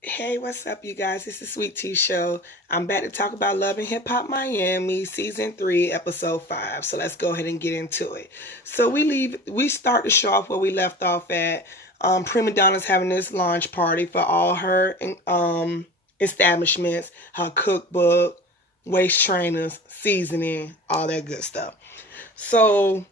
Hey, what's up, you guys? It's the Sweet Tea Show. I'm back to talk about Love and Hip Hop Miami, Season 3, Episode 5. So let's go ahead and get into it. So we start the show off where we left off at. Prima Donna's having this launch party for all her establishments, her cookbook, waist trainers, seasoning, all that good stuff. So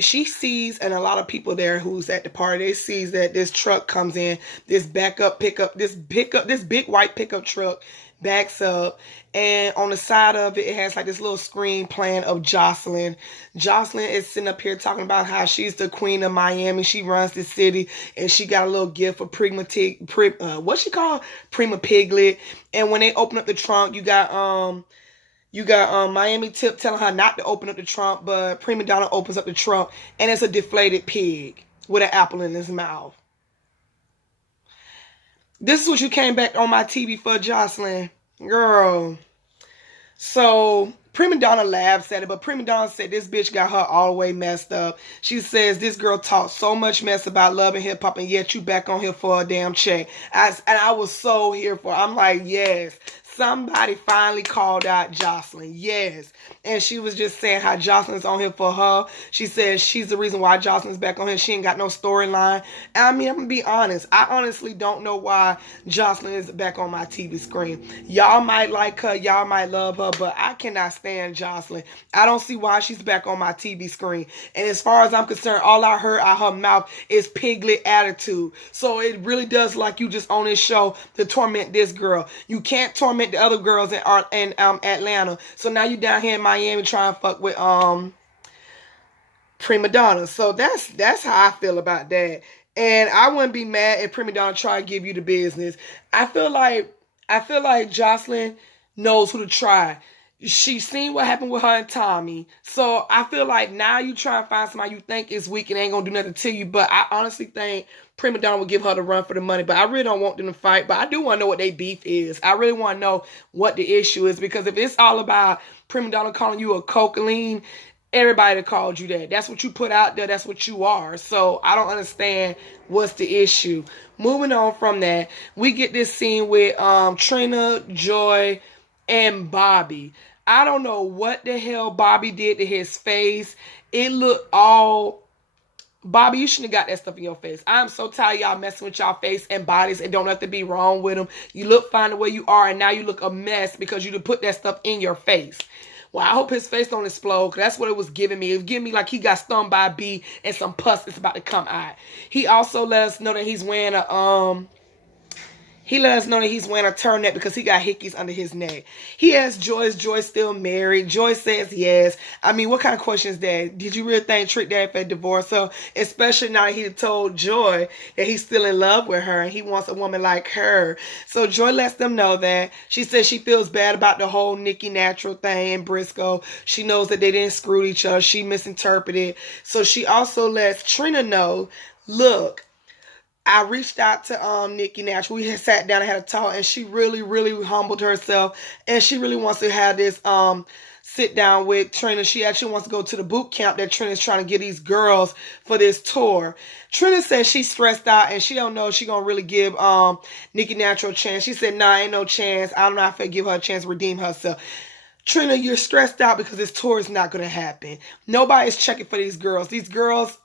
she sees, and a lot of people there who's at the party, they sees that this truck comes in, this this big white pickup truck backs up, and on the side of it, it has like this little screen playing of Jocelyn. Jocelyn is sitting up here talking about how she's the queen of Miami. She runs the city, and she got a little gift for what she call Prima Piglet. And when they open up the trunk, you got Miami Tip telling her not to open up the trunk, but Prima Donna opens up the trunk, and it's a deflated pig with an apple in his mouth. This is what you came back on my TV for, Jocelyn. Girl. So Prima Donna laughs at it, but Prima Donna said this bitch got her all the way messed up. She says this girl talks so much mess about love and hip hop, and yet you back on here for a damn check. I was so here for it. I'm like, yes. Somebody finally called out Jocelyn. Yes. And she was just saying how Jocelyn's on here for her. She says she's the reason why Jocelyn's back on here. She ain't got no storyline. And I mean, I'm going to be honest. I honestly don't know why Jocelyn is back on my TV screen. Y'all might like her. Y'all might love her. But I cannot stand Jocelyn. I don't see why she's back on my TV screen. And as far as I'm concerned, all I heard out her mouth is piglet attitude. So it really does like you just on this show to torment this girl. You can't torment the other girls in Atlanta. So now you down here in Miami trying to fuck with Prima Donna. So that's how I feel about that. And I wouldn't be mad if Prima Donna try to give you the business. I feel like Jocelyn knows who to try. She seen what happened with her and Tommy. So I feel like now you try and find somebody you think is weak and ain't gonna do nothing to you. But I honestly think Prima Donna will give her the run for the money. But I really don't want them to fight. But I do want to know what their beef is. I really want to know what the issue is. Because if it's all about Prima Donna calling you a cocaine, everybody that called you that. That's what you put out there. That's what you are. So I don't understand what's the issue. Moving on from that, we get this scene with Trina, Joy, and Bobby. I don't know what the hell Bobby did to his face. It looked all... Bobby, you shouldn't have got that stuff in your face. I'm so tired of y'all messing with y'all face and bodies and don't have to be wrong with them. You look fine the way you are, and now you look a mess because you put that stuff in your face. Well, I hope his face don't explode, because that's what it was giving me. It was giving me like he got stung by a bee and some pus is about to come out. He also let us know that he's wearing a turtleneck because he got hickeys under his neck. He asked Joy, is Joy still married? Joy says yes. I mean, what kind of question is that? Did you really think Trick Daddy for divorce? So, especially now he told Joy that he's still in love with her and he wants a woman like her. So Joy lets them know that. She says she feels bad about the whole Nikki Natural thing and Briscoe. She knows that they didn't screw each other. She misinterpreted. So she also lets Trina know, look, I reached out to Nikki Natural. We had sat down and had a talk, and she really, really humbled herself, and she really wants to have this sit down with Trina. She actually wants to go to the boot camp that Trina's trying to get these girls for this tour. Trina says she's stressed out, and she don't know if she's going to really give Nikki Natural a chance. She said, nah, ain't no chance. I don't know if I give her a chance to redeem herself. Trina, you're stressed out because this tour is not going to happen. Nobody's checking for these girls. These girls...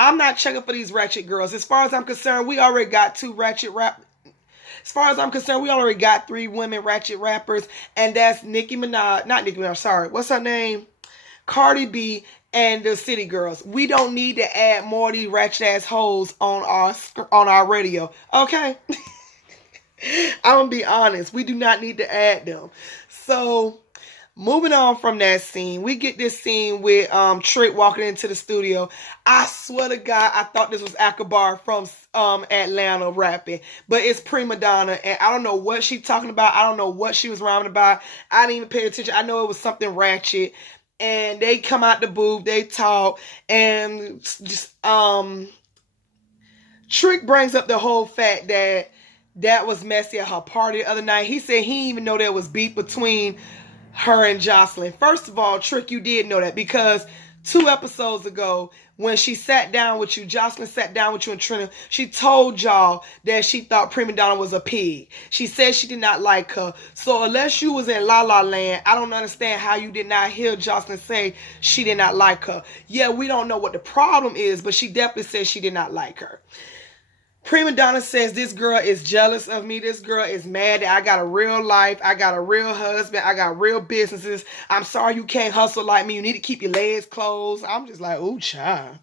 I'm not checking for these ratchet girls. As far as I'm concerned, we already got two ratchet rap. As far as I'm concerned, we already got 3 women ratchet rappers, and that's Nicki Minaj. Not Nicki Minaj. Sorry, what's her name? Cardi B and the City Girls. We don't need to add more of these ratchet ass hoes on our radio. Okay, I'm gonna be honest. We do not need to add them. So. Moving on from that scene, we get this scene with Trick walking into the studio. I swear to God, I thought this was Akbar from Atlanta rapping, but it's Prima Donna, and I don't know what she's talking about. I don't know what she was rhyming about. I didn't even pay attention. I know it was something ratchet, and they come out the booth, they talk, and just Trick brings up the whole fact that was messy at her party the other night. He said he didn't even know there was beef between her and Jocelyn. First of all, Trick, you did know that because 2 episodes ago, when she sat down with you, Jocelyn sat down with you and Trina, she told y'all that she thought Prima Donna was a pig. She said she did not like her. So unless you was in La La Land, I don't understand how you did not hear Jocelyn say she did not like her. Yeah, we don't know what the problem is, but she definitely said she did not like her. Prima Donna says this girl is jealous of me. This girl is mad that I got a real life. I got a real husband. I got real businesses. I'm sorry you can't hustle like me. You need to keep your legs closed. I'm just like, ooh, child.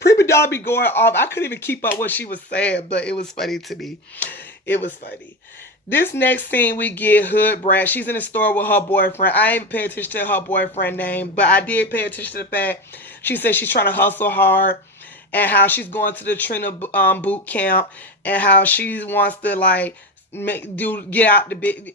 Prima Donna be going off. I couldn't even keep up what she was saying, but it was funny to me. It was funny. This next scene we get Hood Brat. She's in the store with her boyfriend. I ain't pay attention to her boyfriend name, but I did pay attention to the fact she said she's trying to hustle hard. And how she's going to the Trina boot camp, and how she wants to like get out the big.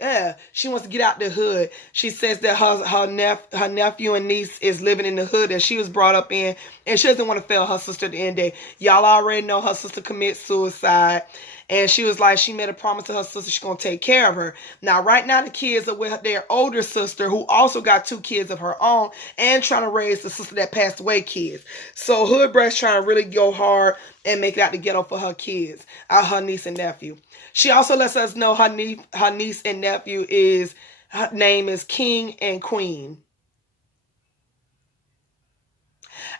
She wants to get out the hood. She says that her nephew and niece is living in the hood that she was brought up in, and she doesn't want to fail her sister at the end of the day. Y'all already know her sister commits suicide. And she was like, she made a promise to her sister she's going to take care of her. Now, right now, the kids are with their older sister, who also got 2 kids of her own, and trying to raise the sister that passed away kids. So Hood Brat's trying to really go hard and make it out the ghetto for her kids, her niece and nephew. She also lets us know her niece and nephew her name is King and Queen.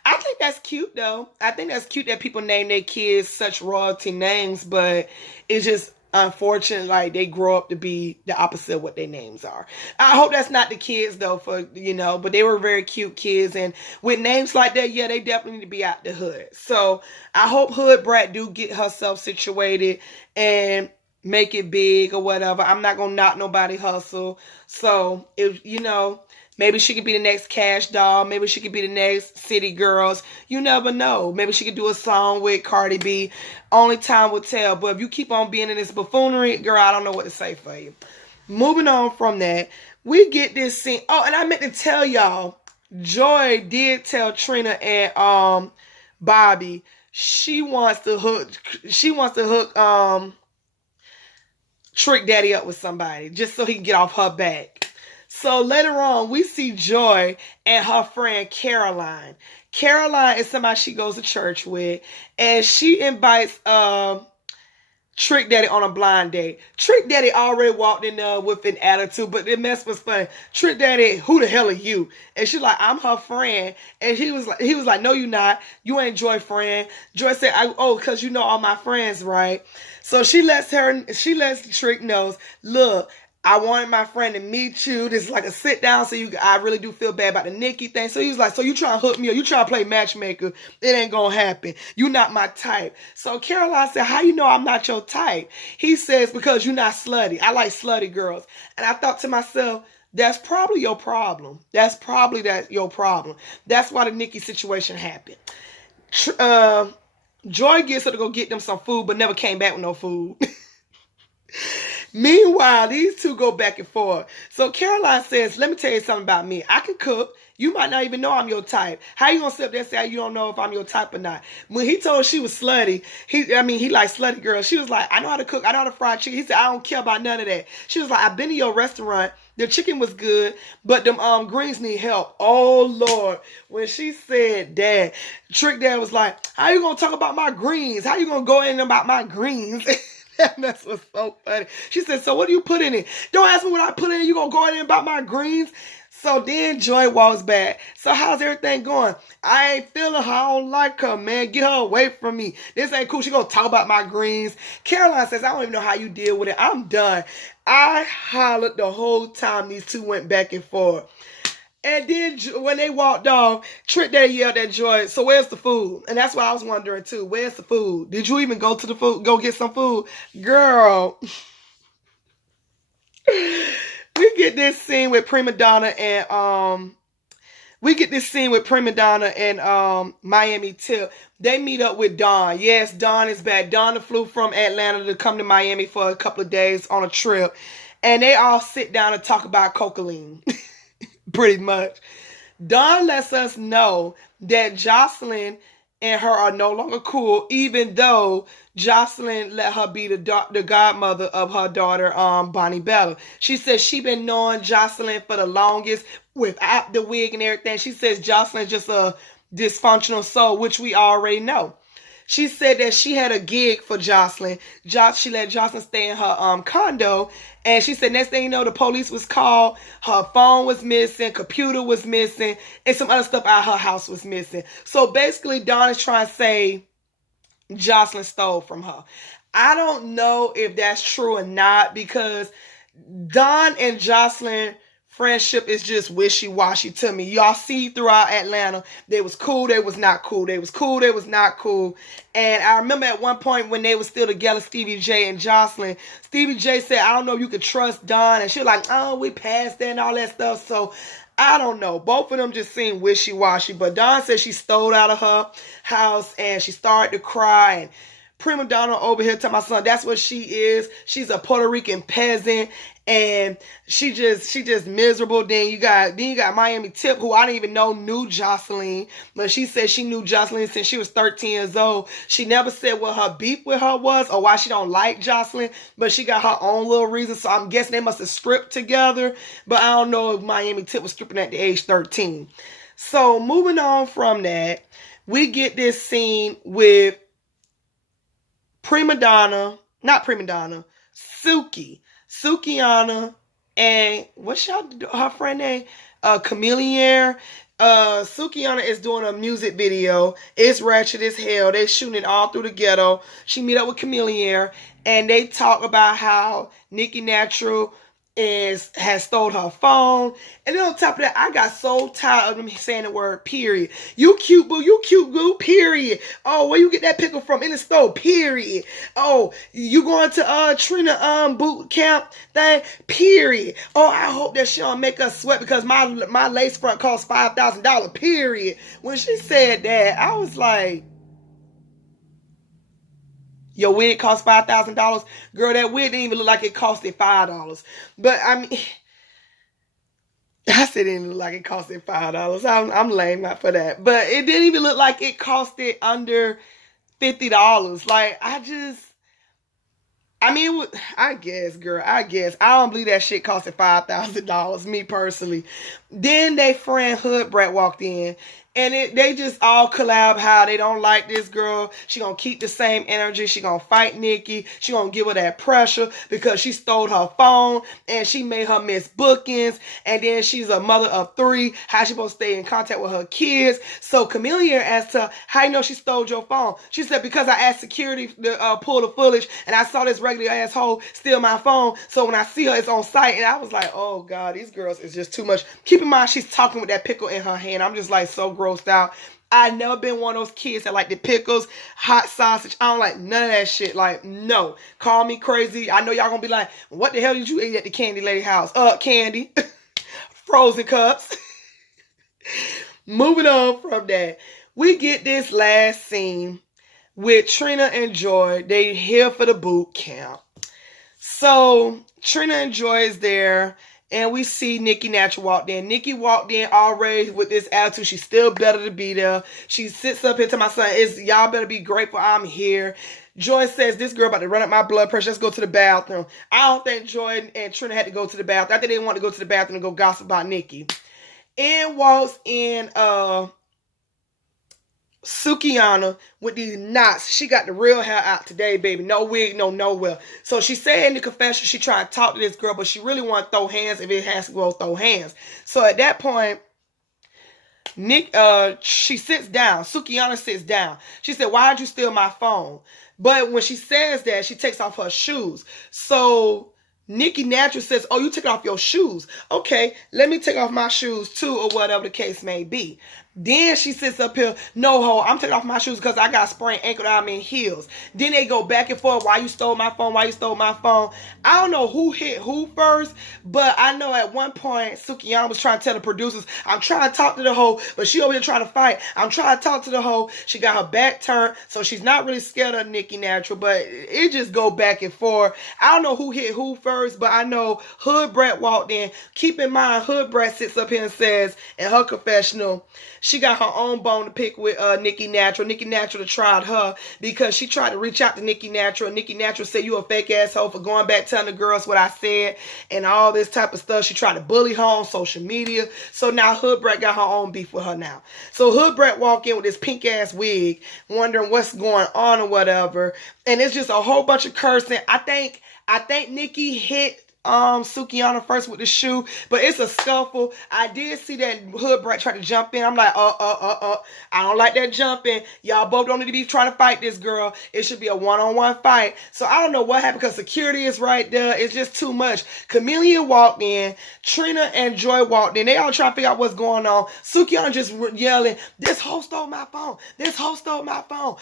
I think that's cute, though. I think that's cute that people name their kids such royalty names, but it's just unfortunate, like, they grow up to be the opposite of what their names are. I hope that's not the kids, though, but they were very cute kids, and with names like that, yeah, they definitely need to be out the hood. So I hope Hood Brat do get herself situated and make it big or whatever. I'm not going to knock nobody hustle. So, maybe she could be the next Cash Doll. Maybe she could be the next City Girls. You never know. Maybe she could do a song with Cardi B. Only time will tell. But if you keep on being in this buffoonery, girl, I don't know what to say for you. Moving on from that, we get this scene. Oh, and I meant to tell y'all, Joy did tell Trina and Bobby she wants to hook Trick Daddy up with somebody just so he can get off her back. So later on, we see Joy and her friend Caroline. Caroline is somebody she goes to church with, and she invites Trick Daddy on a blind date. Trick Daddy already walked in there with an attitude, but the mess was funny. Trick Daddy, who the hell are you? And she's like, I'm her friend. And he was like, no, you not. You ain't Joy friend. Joy said, because you know all my friends, right? So she lets Trick knows, look, I wanted my friend to meet you. This is like a sit down, so I really do feel bad about the Nikki thing. So he was like, so you trying to hook me up? You trying to play matchmaker? It ain't gonna happen. You not my type. So Caroline said, how you know I'm not your type? He says, because you're not slutty. I like slutty girls. And I thought to myself, that's probably your problem. That's your problem. That's why the Nikki situation happened. Joy gets her to go get them some food, but never came back with no food. Meanwhile, these two go back and forth. So Caroline says, let me tell you something about me. I can cook. You might not even know I'm your type. How you gonna sit up there and say you don't know if I'm your type or not? When he told her she was slutty, he likes slutty girls. She was like, I know how to cook. I know how to fry chicken. He said, I don't care about none of that. She was like, I've been to your restaurant. The chicken was good, but them greens need help. Oh, Lord. When she said that, Trick Dad was like, how you gonna talk about my greens? How you gonna go in about my greens? That was so funny. She said, so what do you put in it? Don't ask me what I put in it. You gonna go in about my greens? So then Joy walks back. So how's everything going? I ain't feeling her. I don't like her, man. Get her away from me. This ain't cool. She gonna talk about my greens. Caroline says, I don't even know how you deal with it. I'm done. I hollered the whole time these two went back and forth. And then when they walked off, Trick Daddy yelled at Joy, so where's the food? And that's what I was wondering too. Where's the food? Did you even go get some food? Girl. We get this scene with Prima Donna and Miami Tip. They meet up with Dawn. Yes, Dawn is back. Dawn flew from Atlanta to come to Miami for a couple of days on a trip. And they all sit down and talk about cocaine. Pretty much. Dawn lets us know that Jocelyn and her are no longer cool, even though Jocelyn let her be the godmother of her daughter, Bonnie Bella. She says she been knowing Jocelyn for the longest without the wig and everything. She says Jocelyn's just a dysfunctional soul, which we already know. She said that she had a gig for Jocelyn. She let Jocelyn stay in her condo. And she said next thing you know, the police was called. Her phone was missing. Computer was missing. And some other stuff out of her house was missing. So basically, Dawn is trying to say Jocelyn stole from her. I don't know if that's true or not, because Dawn and Jocelyn friendship is just wishy-washy to me. Y'all see throughout Atlanta, they was cool, they was not cool. They was cool, they was not cool. And I remember at one point when they was still together, Stevie J and Jocelyn, Stevie J said, I don't know if you could trust Dawn. And she was like, oh, we passed that and all that stuff. So I don't know. Both of them just seem wishy-washy. But Dawn said she stole out of her house and she started to cry. And Prima Donna over here to my son, that's what she is. She's a Puerto Rican peasant. And she just miserable. Then you got Miami Tip, who I didn't even know knew Jocelyn, but she said she knew Jocelyn since she was 13 years old. She never said what her beef with her was or why she don't like Jocelyn, but she got her own little reason. So I'm guessing they must have stripped together, but I don't know if Miami Tip was stripping at the age 13. So moving on from that, we get this scene with Sukihana, and what's her friend name? Chameleon. Sukihana is doing a music video. It's ratchet as hell. They shooting it all through the ghetto. She meet up with Chameleon, and they talk about how Nicki Natural has stole her phone. And then on top of that, I got so tired of them saying the word period. You cute boo, period. Oh, where you get that pickle from? In the store, period. Oh, you going to Trina boot camp thing, period. Oh, I hope that she don't make us sweat because my lace front costs $5,000, period. When she said that, I was like, your wig cost $5,000? Girl, that wig didn't even look like it costed $5. But, I mean, I said it didn't look like it costed $5. I'm lame not for that. But it didn't even look like it costed under $50. Like, I guess, girl, I don't believe that shit costed $5,000, me personally. Then they friend Hood Brat walked in. And they just all collab how they don't like this girl. She gonna keep the same energy. She gonna fight Nicki. She gonna give her that pressure because she stole her phone and she made her miss bookings. And then she's a mother of 3. How she supposed to stay in contact with her kids? So Chameleon asked her, how you know she stole your phone? She said, because I asked security to pull the footage and I saw this regular asshole steal my phone. So when I see her, it's on site. And I was like, oh God, these girls is just too much. Keep in mind, she's talking with that pickle in her hand. I'm just like so grossed out. I never been one of those kids that like the pickles, hot sausage. I don't like none of that shit. Like, no. Call me crazy. I know y'all gonna be like, what the hell did you eat at the candy lady house? Candy. Frozen cups. Moving on from that, we get this last scene with Trina and Joy. They here for the boot camp. So Trina and Joy is there. And we see Nicki Natural walked in. Nicki walked in already with this attitude. She's still better to be there. She sits up here to my son. Y'all better be grateful I'm here. Joy says, this girl about to run up my blood pressure. Let's go to the bathroom. I don't think Joy and Trina had to go to the bathroom. I think they didn't want to go to the bathroom and go gossip about Nicki. In walks in Sukihana with these knots. She got the real hair out today, baby. No wig, no nowhere. So she said in the confession she tried to talk to this girl, but she really want to throw hands if it has to go throw hands. So at that point, she sits down. Sukihana sits down. She said, why'd you steal my phone? But when she says that, she takes off her shoes. So Nicki Natural says, oh, you took off your shoes. Okay, let me take off my shoes too, or whatever the case may be. Then she sits up here, no ho, I'm taking off my shoes because I got sprained ankle and I'm in heels. Then they go back and forth, why you stole my phone, why you stole my phone. I don't know who hit who first, but I know at one point Sukihana was trying to tell the producers, I'm trying to talk to the hoe, but she over here trying to fight. I'm trying to talk to the hoe. She got her back turned, so she's not really scared of Nicki Natural, but it just go back and forth. I don't know who hit who first, but I know Hood Brat walked in. Keep in mind, Hood Brat sits up here and says in her confessional, she got her own bone to pick with Nikki Natural. Nikki Natural tried her because she tried to reach out to Nikki Natural. Nikki Natural said, you a fake asshole for going back telling the girls what I said and all this type of stuff. She tried to bully her on social media. So now Hood Brat got her own beef with her now. So Hood Brat walk in with this pink ass wig, wondering what's going on or whatever. And it's just a whole bunch of cursing. I think Nikki hit Sukihana first with the shoe, but it's a scuffle. I did see that Hood Brat try to jump in. I'm like, I don't like that jumping. Y'all both don't need to be trying to fight this girl. It should be a one-on-one fight. So I don't know what happened because security is right there. It's just too much. Chameleon walked in. Trina and Joy walked in. They all trying to figure out what's going on. Sukihana just yelling, this hoe stole my phone. This hoe stole my phone.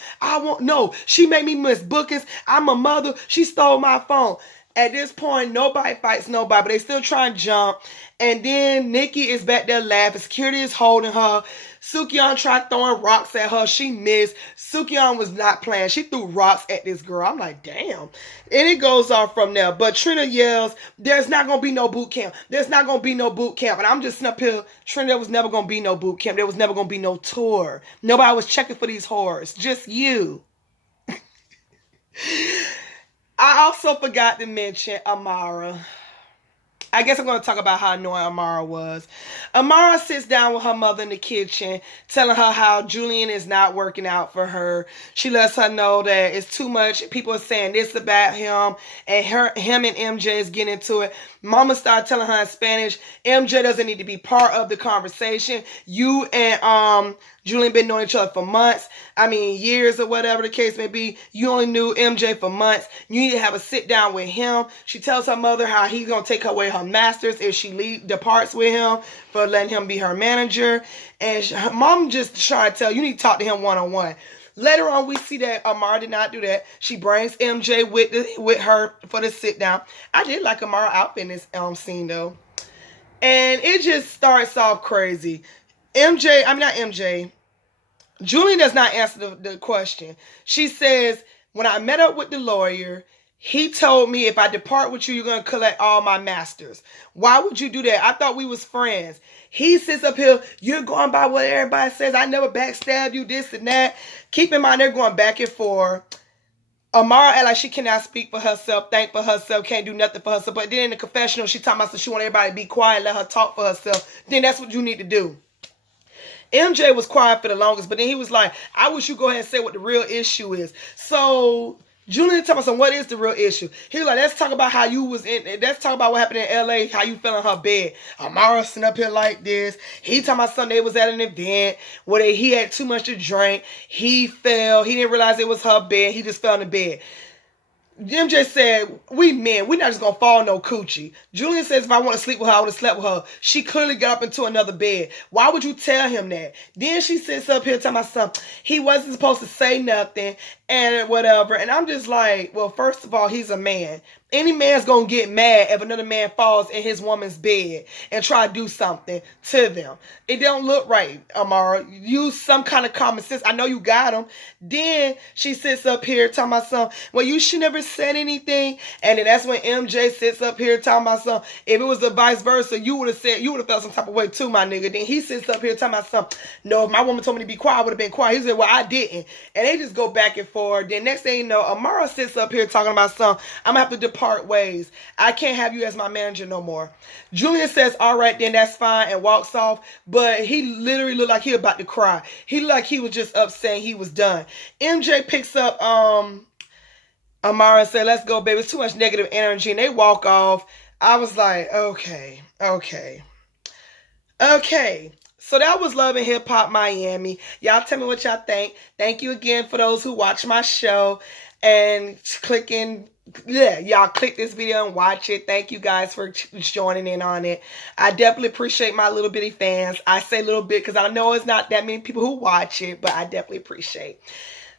No, she made me miss bookings. I'm a mother. She stole my phone. At this point, nobody fights nobody, but they still try and jump. And then Nikki is back there laughing. Security is holding her. Sukihana tried throwing rocks at her. She missed. Sukihana was not playing. She threw rocks at this girl. I'm like, damn. And it goes off from there. But Trina yells, there's not going to be no boot camp. There's not going to be no boot camp. And I'm just sitting up here. Trina, there was never going to be no boot camp. There was never going to be no tour. Nobody was checking for these whores. Just you. I also forgot to mention Amara. I guess I'm going to talk about how annoying Amara was. Amara sits down with her mother in the kitchen, telling her how Julian is not working out for her. She lets her know that it's too much. People are saying this about him, and him and MJ is getting into it. Mama started telling her in Spanish, MJ doesn't need to be part of the conversation. You and Julian been knowing each other for months. I mean, years or whatever the case may be. You only knew MJ for months. You need to have a sit down with him. She tells her mother how he's going to take away her masters if she departs with him for letting him be her manager. And her mom just trying to tell you need to talk to him one-on-one. Later on, we see that Amara did not do that. She brings MJ with her for the sit down. I did like Amara outfit in this scene though. And it just starts off crazy. Julian does not answer the question. She says, when I met up with the lawyer, he told me if I depart with you, you're going to collect all my masters. Why would you do that? I thought we was friends. He sits up here, you're going by what everybody says. I never backstabbed you, this and that. Keep in mind, they're going back and forth. Amara act like she cannot speak for herself, think for herself, can't do nothing for herself. But then in the confessional, she talking about she want everybody to be quiet, let her talk for herself. Then that's what you need to do. MJ was quiet for the longest, but then he was like, I wish you go ahead and say what the real issue is. So Julian talking about what is the real issue. He was like, let's talk about how you was let's talk about what happened in LA, how you fell in her bed. Amara sitting up here like this. He talking about something, they was at an event where he had too much to drink. He fell. He didn't realize it was her bed. He just fell in the bed. MJ said, we men, we're not just going to fall no coochie. Julian says, if I want to sleep with her, I would have slept with her. She clearly got up into another bed. Why would you tell him that? Then she sits up here telling my son, he wasn't supposed to say nothing and whatever. And I'm just like, well, first of all, he's a man. Any man's going to get mad if another man falls in his woman's bed and try to do something to them. It don't look right, Amara. Use some kind of common sense. I know you got him. Then she sits up here telling my son, well, you should never said anything. And then that's when MJ sits up here telling my son, if it was the vice versa, you would have felt some type of way too, my nigga. Then he sits up here telling my son, no, if my woman told me to be quiet, I would have been quiet. He said, well, I didn't. And they just go back and forth. Then next thing you know, Amara sits up here talking about something. I'm going to have to depart ways. I can't have you as my manager no more. Julian says, all right, then that's fine, and walks off. But he literally looked like he was about to cry. He looked like he was just upset he was done. MJ picks up Amara and said, let's go, baby. It's too much negative energy. And they walk off. I was like, okay. So that was Love and Hip Hop Miami. Y'all tell me what y'all think. Thank you again for those who watch my show and clicking. Yeah, y'all click this video and watch it. Thank you guys for joining in on it. I definitely appreciate my little bitty fans. I say little bit because I know it's not that many people who watch it, but I definitely appreciate.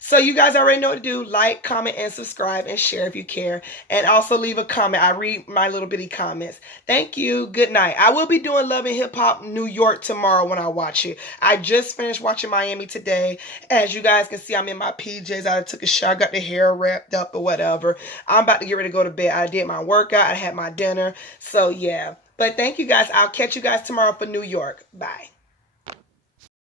So you guys already know what to do. Like, comment, and subscribe, and share if you care. And also leave a comment. I read my little bitty comments. Thank you. Good night. I will be doing Love and Hip Hop New York tomorrow when I watch it. I just finished watching Miami today. As you guys can see, I'm in my PJs. I took a shower, got the hair wrapped up or whatever. I'm about to get ready to go to bed. I did my workout. I had my dinner. So, yeah. But thank you guys. I'll catch you guys tomorrow for New York. Bye.